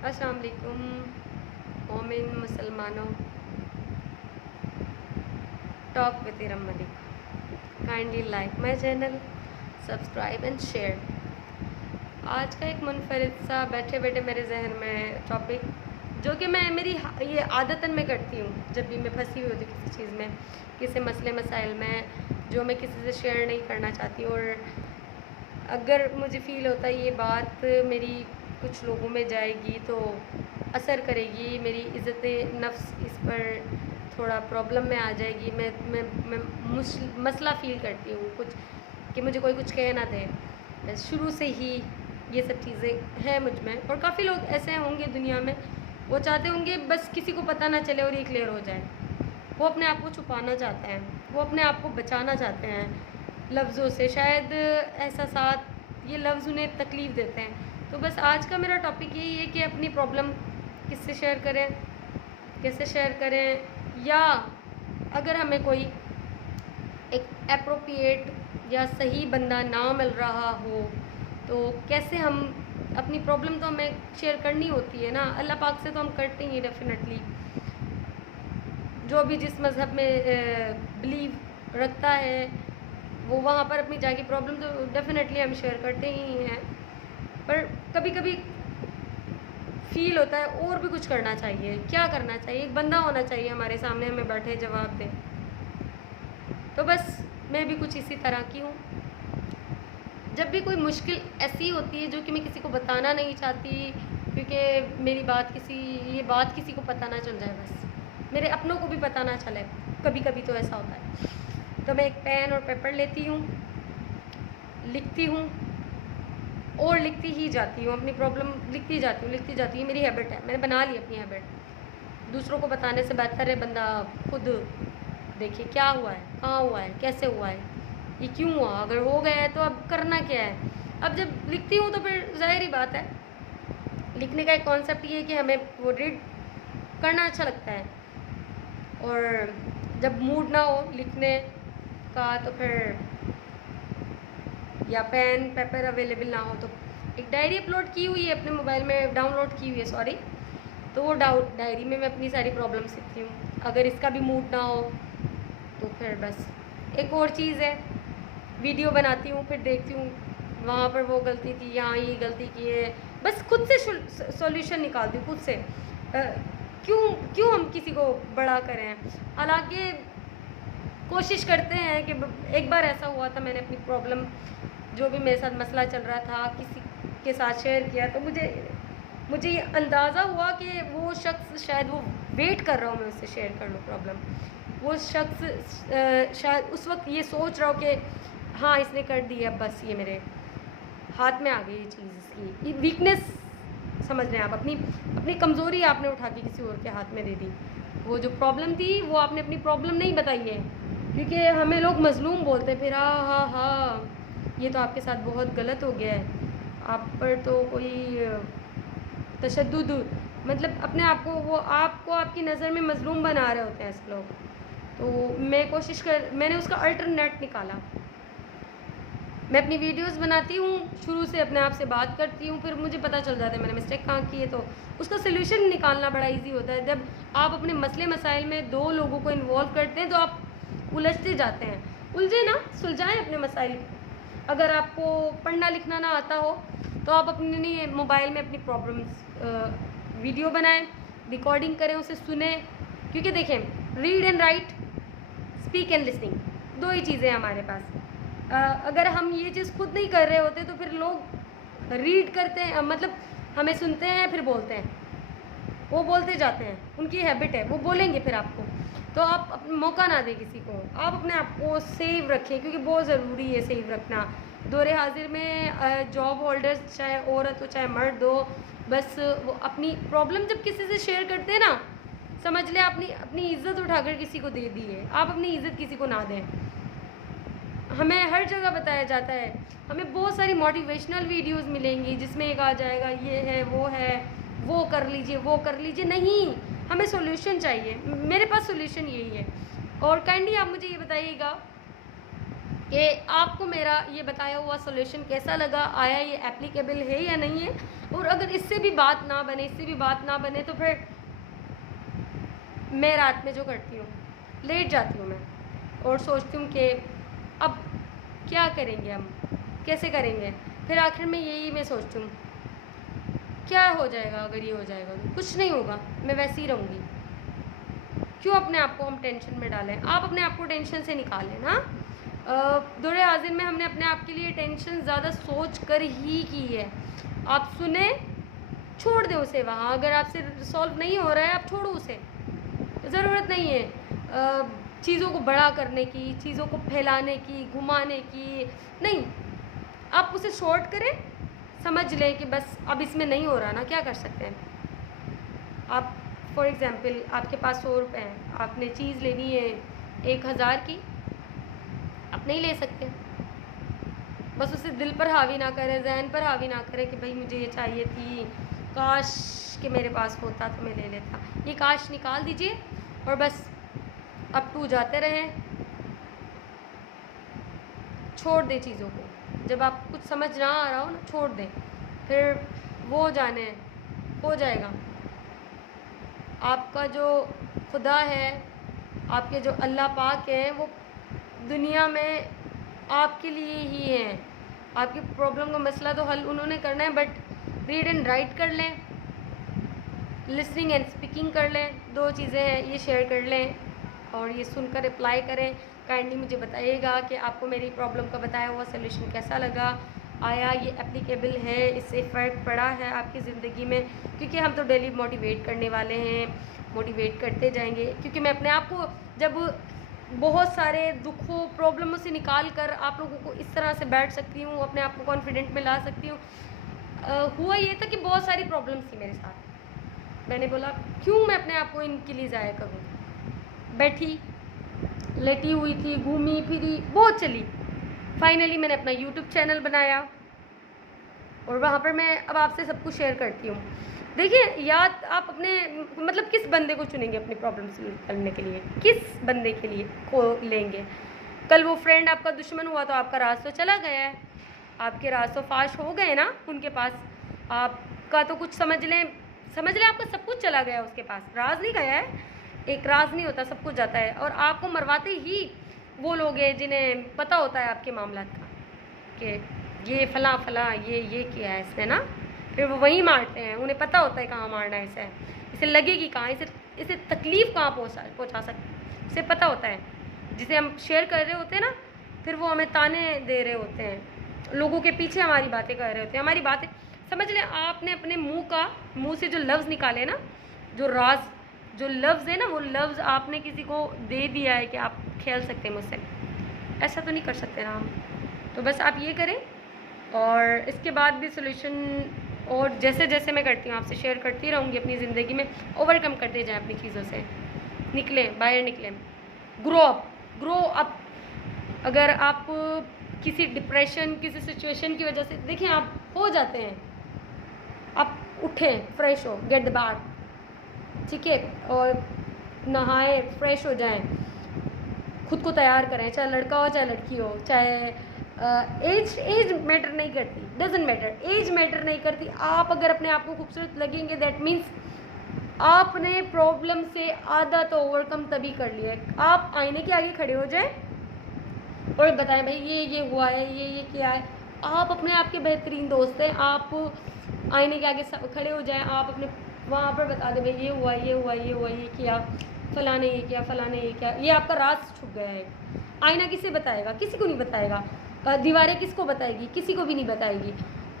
अस्सलाम वालेकुम मोमिन मुसलमानों, talk with Iram Malik. Kindly like my channel, subscribe and share. आज का एक मुनफरिद सा बैठे बैठे मेरे जहन में टॉपिक, जो कि मैं मेरी ये आदतन में करती हूँ जब भी मैं फंसी हुई होती हूँ किसी चीज़ में, किसी मसले मसाइल में जो मैं किसी से शेयर नहीं करना चाहती। और अगर मुझे फ़ील होता है ये बात मेरी कुछ लोगों में जाएगी तो असर करेगी, मेरी इज़्ज़त नफ्स इस पर थोड़ा प्रॉब्लम में आ जाएगी, मैं मसला फ़ील करती हूँ कुछ कि मुझे कोई कुछ कह ना दे। शुरू से ही ये सब चीज़ें हैं मुझ में, और काफ़ी लोग ऐसे होंगे दुनिया में, वो चाहते होंगे बस किसी को पता ना चले और ये क्लियर हो जाए। वो अपने आप को छुपाना चाहते हैं, वो अपने आप को बचाना चाहते हैं लफ्ज़ों से। शायद एहसासात, ये लफ्ज़ उन्हें तकलीफ़ देते हैं। तो बस आज का मेरा टॉपिक यही है कि अपनी प्रॉब्लम किससे शेयर करें, कैसे शेयर करें, या अगर हमें कोई एक एप्रोप्रिएट या सही बंदा ना मिल रहा हो तो कैसे हम अपनी प्रॉब्लम, तो हमें शेयर करनी होती है ना, अल्लाह पाक से तो हम करते ही डेफिनेटली। जो भी जिस मज़हब में बिलीव रखता है वो वहाँ पर अपनी जाके प्रॉब्लम तो डेफिनेटली हम शेयर करते ही हैं। पर कभी कभी फ़ील होता है और भी कुछ करना चाहिए। क्या करना चाहिए? एक बंदा होना चाहिए हमारे सामने, हमें बैठे जवाब दे। तो बस मैं भी कुछ इसी तरह की हूँ। जब भी कोई मुश्किल ऐसी होती है जो कि मैं किसी को बताना नहीं चाहती, क्योंकि मेरी बात ये बात किसी को पता ना चल जाए, बस मेरे अपनों को भी पता ना चले, कभी कभी तो ऐसा होता है। तो मैं एक पेन और पेपर लेती हूँ, लिखती हूँ और लिखती ही जाती हूँ, अपनी प्रॉब्लम लिखती जाती हूँ। मेरी हैबिट है, मैंने बना ली अपनी हैबिट। दूसरों को बताने से बेहतर है बंदा खुद देखे क्या हुआ है, कहाँ हुआ है, कैसे हुआ है, ये क्यों हुआ, अगर हो गया है तो अब करना क्या है। अब जब लिखती हूँ तो फिर ज़ाहिर ही बात है, लिखने का एक कॉन्सेप्ट ये है कि हमें वो रीड करना अच्छा लगता है। और जब मूड ना हो लिखने का तो फिर, या पेन पेपर अवेलेबल ना हो तो एक डायरी अपलोड की हुई है अपने मोबाइल में, डाउनलोड की हुई है सॉरी। तो वो डायरी में मैं अपनी सारी प्रॉब्लम्स लिखती हूँ। अगर इसका भी मूड ना हो तो फिर बस एक और चीज़ है, वीडियो बनाती हूँ, फिर देखती हूँ वहाँ पर वो गलती थी, यहाँ ये गलती की है, बस खुद से सॉल्यूशन निकालती हूँ खुद से। क्यों क्यों हम किसी को बड़ा करें। हालांकि कोशिश करते हैं कि एक बार ऐसा हुआ था, मैंने अपनी प्रॉब्लम जो भी मेरे साथ मसला चल रहा था किसी के साथ शेयर किया, तो मुझे ये अंदाज़ा हुआ कि वो शख्स शायद वो वेट कर रहा हूँ मैं उससे शेयर कर लूँ प्रॉब्लम। वो शख्स शायद उस वक्त ये सोच रहा हो कि हाँ इसने कर दी, अब बस ये मेरे हाथ में आ गई ये चीज़, इसकी ये वीकनेस समझ रहे हैं आप, अपनी कमज़ोरी आपने उठा के किसी और के हाथ में दे दी। वो जो प्रॉब्लम थी वो आपने अपनी प्रॉब्लम नहीं बताई है, क्योंकि हमें लोग मज़लूम बोलते फिर, हाँ ये तो आपके साथ बहुत गलत हो गया है, आप पर तो कोई तशद्दुद, मतलब अपने आप को वो आपको आपकी नज़र में मज़लूम बना रहे होते हैं ऐसे लोग। तो मैंने उसका अल्टरनेट निकाला। मैं अपनी वीडियोस बनाती हूँ, शुरू से अपने आप से बात करती हूँ, फिर मुझे पता चल जाता है मैंने मिस्टेक कहाँ की है, तो उसका सलूशन निकालना बड़ा इजी होता है। जब आप अपने मसले मसाइल में दो लोगों को इन्वॉल्व करते हैं तो आप उलझते जाते हैं। उलझे ना, सुलझाएं अपने मसाइल। अगर आपको पढ़ना लिखना ना आता हो तो आप अपने मोबाइल में अपनी प्रॉब्लम्स वीडियो बनाएं, रिकॉर्डिंग करें, उसे सुने। क्योंकि देखें, read and right, speak and listening, दो ही चीज़ें हैं हमारे पास। अगर हम ये चीज़ खुद नहीं कर रहे होते तो फिर लोग रीड करते हैं, मतलब हमें सुनते हैं फिर बोलते हैं, वो बोलते जाते हैं, उनकी हैबिट है, वो बोलेंगे फिर आपको। तो आप मौका ना दें किसी को, आप अपने आप को सेव रखें, क्योंकि बहुत ज़रूरी है सेव रखना। दौरे हाजिर में जॉब होल्डर्स चाहे औरत हो चाहे मर्द हो, बस वो अपनी प्रॉब्लम जब किसी से शेयर करते हैं ना, समझ लें अपनी इज़्ज़त उठाकर किसी को दे दी है। आप अपनी इज़्ज़त किसी को ना दें। हमें हर जगह बताया जाता है, हमें बहुत सारी मोटिवेशनल वीडियोस मिलेंगी जिसमें एक आ जाएगा ये है, वो कर लीजिए, वो कर लीजिए। नहीं, हमें सॉल्यूशन चाहिए। मेरे पास सॉल्यूशन यही है। और काइंडली आप मुझे ये बताइएगा कि आपको मेरा ये बताया हुआ सॉल्यूशन कैसा लगा, आया ये एप्लीकेबल है या नहीं है। और अगर इससे भी बात ना बने, इससे भी बात ना बने, तो फिर मैं रात में जो करती हूँ, लेट जाती हूँ मैं और सोचती हूँ कि अब क्या करेंगे, हम कैसे करेंगे। फिर आखिर में यही मैं सोचती हूँ क्या हो जाएगा अगर ये हो जाएगा, तो कुछ नहीं होगा, मैं वैसे ही रहूँगी। क्यों अपने आप को हम टेंशन में डालें। आप अपने आप को टेंशन से निकालें ना। दौरे हाजिर में हमने अपने आप के लिए टेंशन ज़्यादा सोच कर ही की है। आप सुने, छोड़ दे उसे वहाँ। अगर आपसे सॉल्व नहीं हो रहा है, आप छोड़ो उसे, ज़रूरत नहीं है चीज़ों को बड़ा करने की, चीज़ों को फैलाने की, घुमाने की। नहीं, आप उसे शॉर्ट करें, समझ लें कि बस अब इसमें नहीं हो रहा ना, क्या कर सकते हैं। आप फॉर एग्ज़ाम्पल, आपके पास 100 रुपये हैं, आपने चीज़ लेनी है 1000 की, आप नहीं ले सकते। बस उसे दिल पर हावी ना करें, जहन पर हावी ना करें कि भाई मुझे ये चाहिए थी, काश कि मेरे पास होता तो मैं ले लेता। ये काश निकाल दीजिए और बस अप टू जाते रहें, छोड़ दें चीज़ों को। जब आप कुछ समझ ना आ रहा हो ना, छोड़ दें, फिर वो जाने हो जाएगा। आपका जो खुदा है, आपके जो अल्लाह पाक हैं, वो दुनिया में आपके लिए ही हैं। आपकी प्रॉब्लम का मसला तो हल उन्होंने करना है, बट रीड एंड राइट कर लें, लिसनिंग एंड स्पीकिंग कर लें, 2 चीज़ें हैं, ये शेयर कर लें और ये सुनकर रिप्लाई करें। काइंडली मुझे बताइएगा कि आपको मेरी प्रॉब्लम का बताया हुआ सोल्यूशन कैसा लगा, आया ये एप्लीकेबल है, इससे फ़र्क पड़ा है आपकी ज़िंदगी में। क्योंकि हम तो डेली मोटिवेट करने वाले हैं, मोटिवेट करते जाएंगे। क्योंकि मैं अपने आप को जब बहुत सारे दुखों प्रॉब्लमों से निकाल कर आप लोगों को इस तरह से बैठ सकती हूँ, अपने आप को कॉन्फिडेंट में ला सकती हूँ। हुआ ये था कि बहुत सारी प्रॉब्लम्स थी मेरे साथ। मैंने बोला क्यों मैं अपने आप को इनके लिए ज़ाया करूँ। बैठी लेटी हुई थी, घूमी फिरी, बहुत चली। फाइनली मैंने अपना यूट्यूब चैनल बनाया और वहाँ पर मैं अब आपसे सब कुछ शेयर करती हूँ। देखिए, याद आप अपने मतलब किस बंदे को चुनेंगे अपनी प्रॉब्लम सॉल्व करने के लिए, किस बंदे के लिए को लेंगे। कल वो फ्रेंड आपका दुश्मन हुआ तो आपका राज तो चला गया है, आपके राज तो फाश हो गए ना उनके पास। आपका तो कुछ समझ लें आपका सब कुछ चला गया उसके पास, राज नहीं गया है। एक राज नहीं होता, सब कुछ जाता है। और आपको मरवाते ही वो लोग हैं जिन्हें पता होता है आपके मामला का कि ये फला फला ये किया है इसने ना, फिर वो वहीं मारते हैं। उन्हें पता होता है कहाँ मारना है इसे लगेगी कहाँ, इसे तकलीफ़ कहाँ पहुँचा सकती, इसे पता होता है। जिसे हम शेयर कर रहे होते हैं ना, फिर वो हमें ताने दे रहे होते हैं, लोगों के पीछे हमारी बातें कर रहे होते हैं। हमारी बातें समझ लें, आपने अपने मुँह से जो लफ्ज़ निकाले ना, जो लफ्ज़ है ना, वो लफ्ज़ आपने किसी को दे दिया है कि आप खेल सकते हैं मुझसे। ऐसा तो नहीं कर सकते ना हम। तो बस आप ये करें और इसके बाद भी सोल्यूशन और जैसे जैसे मैं करती हूँ आपसे शेयर करती रहूँगी अपनी ज़िंदगी में। ओवरकम करते जाएँ अपनी चीज़ों से, निकलें बाहर, निकलें, ग्रो अप। अगर आप किसी डिप्रेशन, किसी सिचुएशन की वजह से, देखिए आप हो जाते हैं, आप उठें, फ्रेश हो, गेट द बाथ, ठीक है, और नहाएं, फ्रेश हो जाएं, खुद को तैयार करें, चाहे लड़का हो चाहे लड़की हो, चाहे एज मैटर नहीं करती, डजेंट मैटर, एज मैटर नहीं करती। आप अगर अपने आप को खूबसूरत लगेंगे, दैट मीन्स आपने प्रॉब्लम से आधा तो ओवरकम तभी कर लिया है। आप आईने के आगे खड़े हो जाएं और बताएं भाई ये हुआ है, ये किया है। आप अपने आप के बेहतरीन दोस्त हैं। आप आईने के आगे खड़े हो जाएं, आप अपने वहाँ पर बता दें भाई ये हुआ, ये किया, फलाने ये किया, फलाने ये किया। ये आपका राज छुप गया है। आईना किसे बताएगा? किसी को नहीं बताएगा। दीवारें किसको बताएगी? किसी को भी नहीं बताएगी।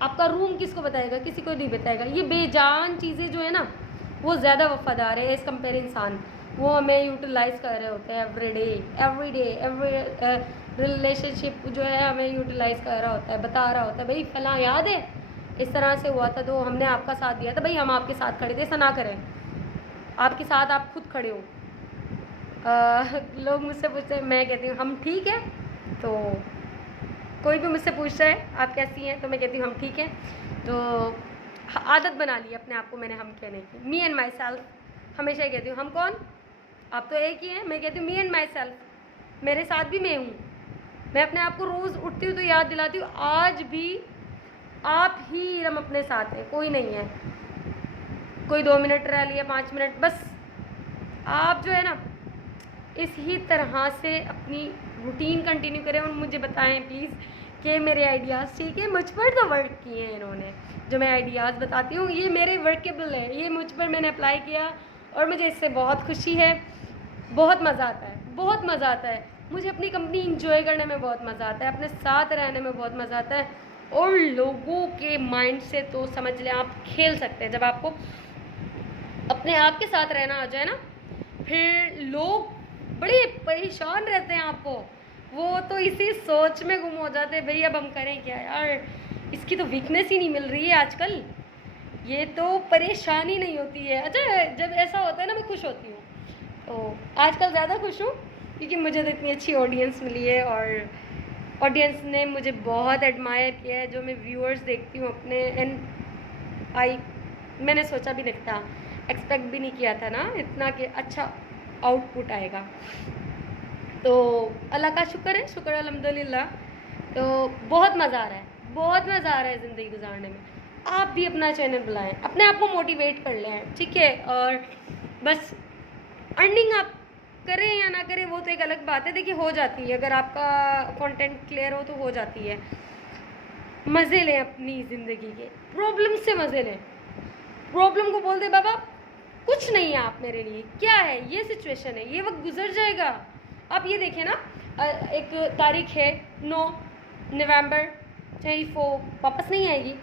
आपका रूम किसको बताएगा? किसी को नहीं बताएगा। ये बेजान चीज़ें जो है ना, वो ज़्यादा वफादार है एज़ कम्पेयर इंसान। वो हमें यूटिलाइज़ कर रहे होते हैं एवरी रिलेशनशिप जो है हमें यूटिलाइज़ कर रहा होता है, बता रहा होता है भाई फला याद है इस तरह से हुआ था तो हमने आपका साथ दिया था, भाई हम आपके साथ खड़े थे, ऐसा ना करें। आपके साथ आप खुद खड़े हो। लोग मुझसे पूछते हैं, मैं कहती हूँ हम ठीक है। तो कोई भी मुझसे पूछता है आप कैसी हैं, तो मैं कहती हूँ हम ठीक हैं। तो आदत बना ली अपने आप को मैंने हम कहने की। मी एंड माई सेल्फ हमेशा ही कहती हूँ। हम कौन? आप तो एक ही हैं। मैं कहती हूँ मी एंड माई सेल्फ, मेरे साथ भी मैं हूँ। मैं अपने आप को रोज़ उठती हूँ तो याद दिलाती हूँ, आज भी आप ही इरम अपने साथ हैं, कोई नहीं है। कोई 2 मिनट रह लिया, 5 मिनट, बस आप जो है ना इसी तरह से अपनी रूटीन कंटिन्यू करें और मुझे बताएं प्लीज़ कि मेरे आइडियाज़ ठीक है। मुझ पर तो वर्क किए हैं इन्होंने, जो मैं आइडियाज़ बताती हूँ ये मेरे वर्केबल है, ये मुझ पर मैंने अप्लाई किया और मुझे इससे बहुत खुशी है, बहुत मज़ा आता है, बहुत मज़ा आता है। मुझे अपनी कंपनी इंजॉय करने में बहुत मज़ा आता है, अपने साथ रहने में बहुत मज़ा आता है, और लोगों के माइंड से तो समझ लें आप खेल सकते हैं। जब आपको अपने आप के साथ रहना आ जाए ना, फिर लोग बड़े परेशान रहते हैं आपको, वो तो इसी सोच में गुम हो जाते हैं, भाई अब हम करें क्या यार, इसकी तो वीकनेस ही नहीं मिल रही है आजकल, ये तो परेशानी नहीं होती है। अच्छा जब ऐसा होता है ना मैं खुश होती हूँ, तो आजकल ज़्यादा खुश हूँ क्योंकि मुझे तो इतनी अच्छी ऑडियंस मिली है और ऑडियंस ने मुझे बहुत एडमायर किया है। जो मैं व्यूअर्स देखती हूँ अपने, एंड मैंने सोचा भी नहीं था, एक्सपेक्ट भी नहीं किया था ना इतना कि अच्छा आउटपुट आएगा। तो अल्लाह का शुक्र है, शुक्र अल्हम्दुलिल्लाह। तो बहुत मज़ा आ रहा है, बहुत मज़ा आ रहा है ज़िंदगी गुजारने में। आप भी अपना चैनल बुलाएं, अपने आप को मोटिवेट कर लें, ठीक है। और बस अर्निंग आप करें या ना करें वो तो एक अलग बात है, देखिए हो जाती है, अगर आपका कंटेंट क्लियर हो तो हो जाती है। मज़े लें अपनी ज़िंदगी के, प्रॉब्लम से मज़े लें। प्रॉब्लम को बोल दे बाबा कुछ नहीं है आप मेरे लिए, क्या है ये सिचुएशन है, ये वक्त गुजर जाएगा। आप ये देखें ना, एक तारीख है 9 नवंबर 24, वापस नहीं आएगी,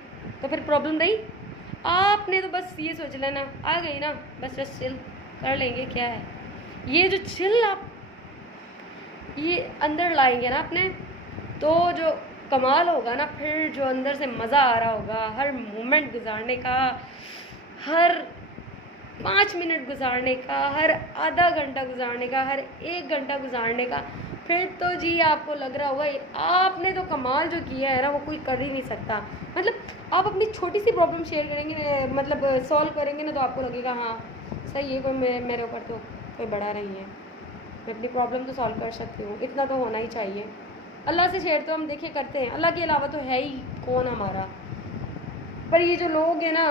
तो फिर प्रॉब्लम नहीं। आपने तो बस ये सोच लेना आ गई ना, बस चिल कर लेंगे, क्या है। ये जो चिल आप ये अंदर लाएंगे ना अपने, तो जो कमाल होगा ना, फिर जो अंदर से मज़ा आ रहा होगा हर मोमेंट गुजारने का, हर 5 मिनट गुजारने का, हर आधा घंटा गुजारने का, हर 1 घंटा गुजारने का, फिर तो जी आपको लग रहा होगा आपने तो कमाल जो किया है ना वो कोई कर ही नहीं सकता। मतलब आप अपनी छोटी सी प्रॉब्लम शेयर करेंगे, मतलब सॉल्व करेंगे ना, तो आपको लगेगा हाँ सही है, कोई मेरे ऊपर तो कोई बड़ा नहीं है, मैं अपनी प्रॉब्लम तो सॉल्व कर सकती हूँ, इतना तो होना ही चाहिए। अल्लाह से शेयर तो हम देखे करते हैं, अल्लाह के अलावा तो है ही कौन हमारा। पर ये जो लोग हैं ना,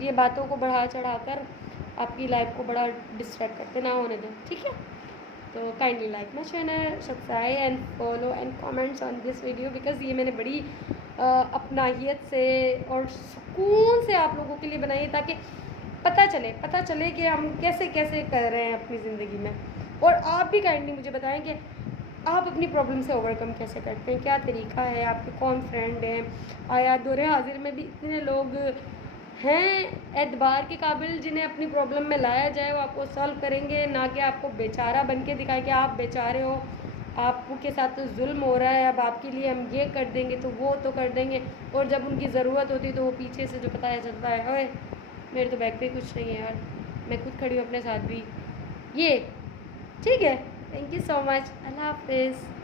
ये बातों को बढ़ा चढ़ा कर आपकी लाइफ को बड़ा डिस्ट्रैक्ट करते, ना होने दो, ठीक है। तो kindly like my channel, subscribe and follow and comments on this video, because ये मैंने बड़ी अपनाहियत से और सुकून से आप लोगों के लिए बनाई है, ताकि पता चले कि हम कैसे कैसे कर रहे हैं अपनी ज़िंदगी में। और आप भी काइंडली मुझे बताएं कि आप अपनी प्रॉब्लम से ओवरकम कैसे करते हैं, क्या तरीका है, आपके कौन फ्रेंड हैं, आया दौरे हाजिर में भी इतने लोग हैं एतबार के काबिल जिन्हें अपनी प्रॉब्लम में लाया जाए, वो आपको सॉल्व करेंगे, ना कि आपको बेचारा बन के दिखाए कि आप बेचारे हो, आपके साथ तो जुल्म हो रहा है, अब आपके लिए हम ये कर देंगे तो वो तो कर देंगे, और जब उनकी ज़रूरत होती है तो वो पीछे से जो बताया चलता है, ओए मेरे तो बैग पे कुछ नहीं है यार, मैं खुद खड़ी हूँ अपने साथ भी, ये ठीक है। थैंक यू सो मच, अल्लाह हाफिज़।